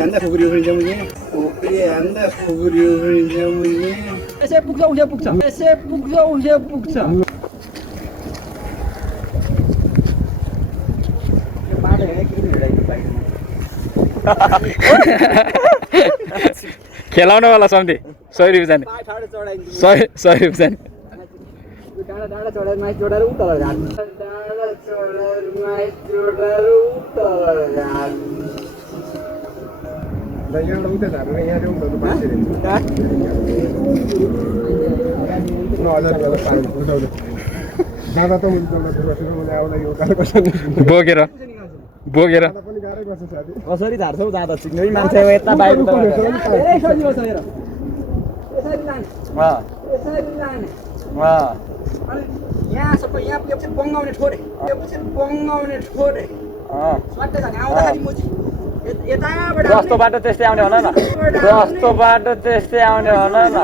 anda fuguri jamunya. Ukri anda fuguri jamunya. Ese puksa usia puksa. Ese puksa usia puksa. खेलाउने वाला सम्झे 100 रुपियाँ जाने 100 रुपियाँ जाने डाँडा डाँडा चढेर माथि चढेर उतल जानु डाँडा चढेर माथि चढेर उतल जानु यहाँ उतै झार्नु यहाँ देऊ न 500 दिन्छु 9000 रुपैयाँ पानी उठाउनु दादा त हुन्छ मलाई आउँदा यो गाह्रो पर्छ बोकेर बोकेर पनि गाह्रै पर्छ साथी कसरी झार्छौ जाँदा सिक्नै मान्छे यता बाहिर धेरै सजिलो छ हेर यसरी लाने यसरी लाने अनि यहाँ सबै यहाँ यो चाहिँ बङ्गाउने ठोरे यो चाहिँ बङ्गाउने ठोरे स्वाट्टै जाने आउँदाखेरि मोची यताबाट जस्तो बाटो त्यस्तै आउने हुन न जस्तो बाटो त्यस्तै आउने हुन न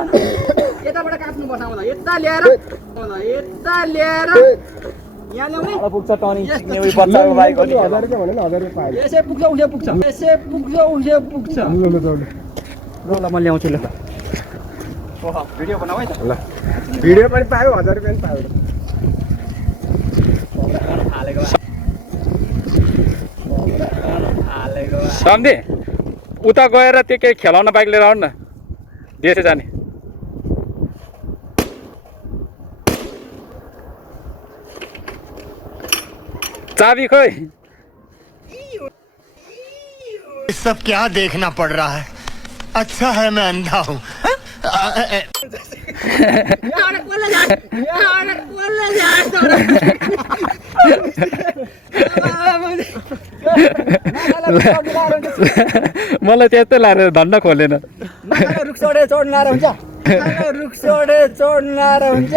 यताबाट काट्नु पर्छ आउँदा यता ल्याएर यहाँ ल्याउने पुग्छ टर्निङ सिक्ने उही बच्चाको बाइक हो नि 1000 रुपैयाँ भने 1000 रुपैयाँ पायो यसै पुग्छ उसे पुग्छ यसै पुग्छ उसे पुग्छ ल ल म ल्याउँछु ल भिडियो बनाऊ है त ल भिडियो पनि पायो 1000 रुपैयाँ पनि पायो सम्झे उता गएर त्यो केही खेलाउन बाइक लिएर आउनु न देशै जाने चाबी खोइ सब क्या देखना पड़ रहा है अच्छा है मैं अंधा हूँ मलाई त्यस्तै लागेर धन्दा खोलेन रुख चढे चढ्नु आएर हुन्छ रुख चढे चढ्नु आएर हुन्छ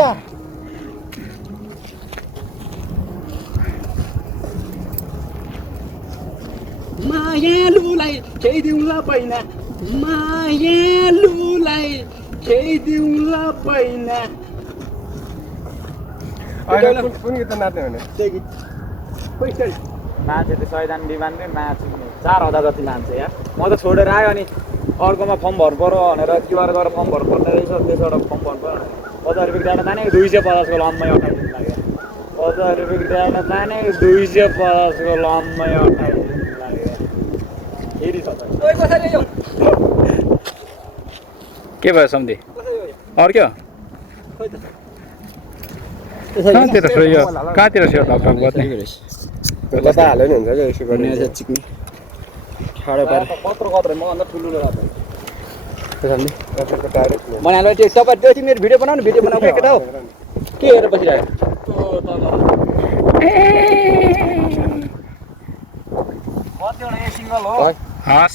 मायालुलाई खेदिउँला पहिना मायालुलाई खेदिउँला पहिना कुन गीत नाच्ने भने मान्छे त सयदान बिमानमै मान्छे 4000 जति मान्छे यहाँ म त छोडेर आयो अनि अर्कोमा फर्म भर्नु पर्यो भनेर क्युआर गरेर फर्म भर्नु पर्ने रहेछ त्यसबाट फर्म भर्नु पर्यो 1000 रुपियाँ डाँडा ताने 250 को लम्बाइ 28 दिन लाग्यो 1000 रुपियाँ डाँडा ताने 250 को लम्बाइ 28 दिन लाग्यो फेरि छ के भयो सम्धि अर्क्यो कहाँतिर सेयर लकडाउन गर्ने लता हाल्यो नि हुन्छ क्या यसो गर्ने ठाडो पारेर कत्रो कत्रो म अन्त ठुलो रातो त्यसैले डाइरेक्ट बनाएर त्यो तपाईँ त्यो तिमीहरू भिडियो बनाउनु भिडियो बनाऊ केटा हो के हेरेर बसिरहेको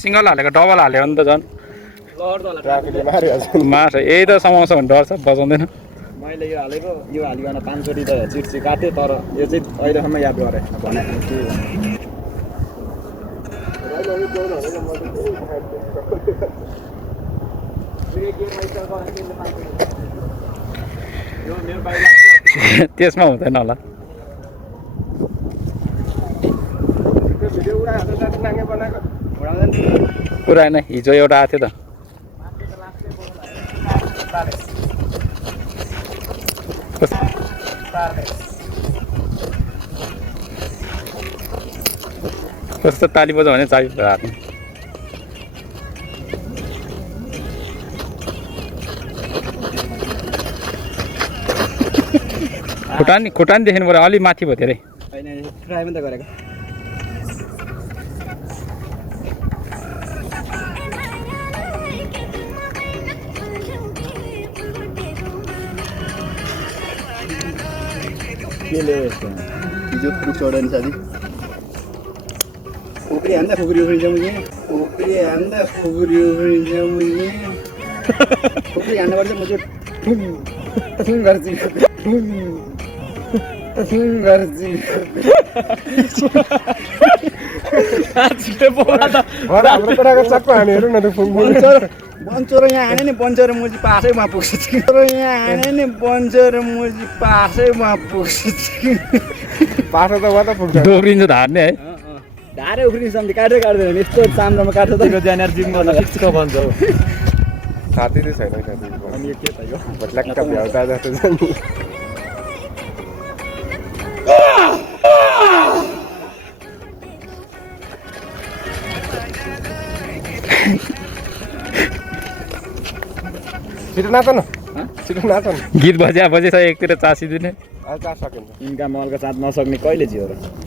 सिङ्गल हालेको डबल हाल्यो भने त झन् ट्राफिकले मारिहाल्छ मार्छ यही त समाउँछ भने डर छ बचाउँदैन मैले यो हालेको यो हालिकन 500 त चिट्सी काटेँ तर यो चाहिँ अहिलेसम्म याद गरेँ भने त्यसमा हुँदैन होला पुरानो हिजो एउटा आएको थियो त कस्तो ताली बजायो भने चाबी हातमा खुट्टानी देख्नु पऱ्यो अलि माथि भयो धेरै ट्राई पनि त गरेको के ले हिजो रुख चढ्यो नि साथी उक्री हान्दा फुक्री जामुने उक्री हान्दा फुक्री जामुने उक्री हान्नुपर्छ म चाहिँ ठुङ गर्छु हाम्रो केटाको चक्कु हानेहरू न त बन्चो र यहाँ हाने नि बन्चो र मोजी पासैमा पुग्छ तर यहाँ हाने नि बन्चो र मोजी पासैमा पुग्छ पासो त वा त पुग्छ दोब्रिन्छ धार्ने है ढाडे उफ्रिने सम्झి काट्दै काट्दैन यस्तो चाम्रोमा काट्छ त तिम्रो ज्यानर जिम गर्न फिक्स भन्छौ छाती चाहिँ छैन छाती अनि यो के त यो भट्ल्याक्क भ्याउता जस्तो छ नि छिटो नाच न छिटो नाच न गीत बजा बजेछ एकतिर चासिदिने आज चार सकिन्छ इन्का मलको साथ नसक्ने कहिले जियो र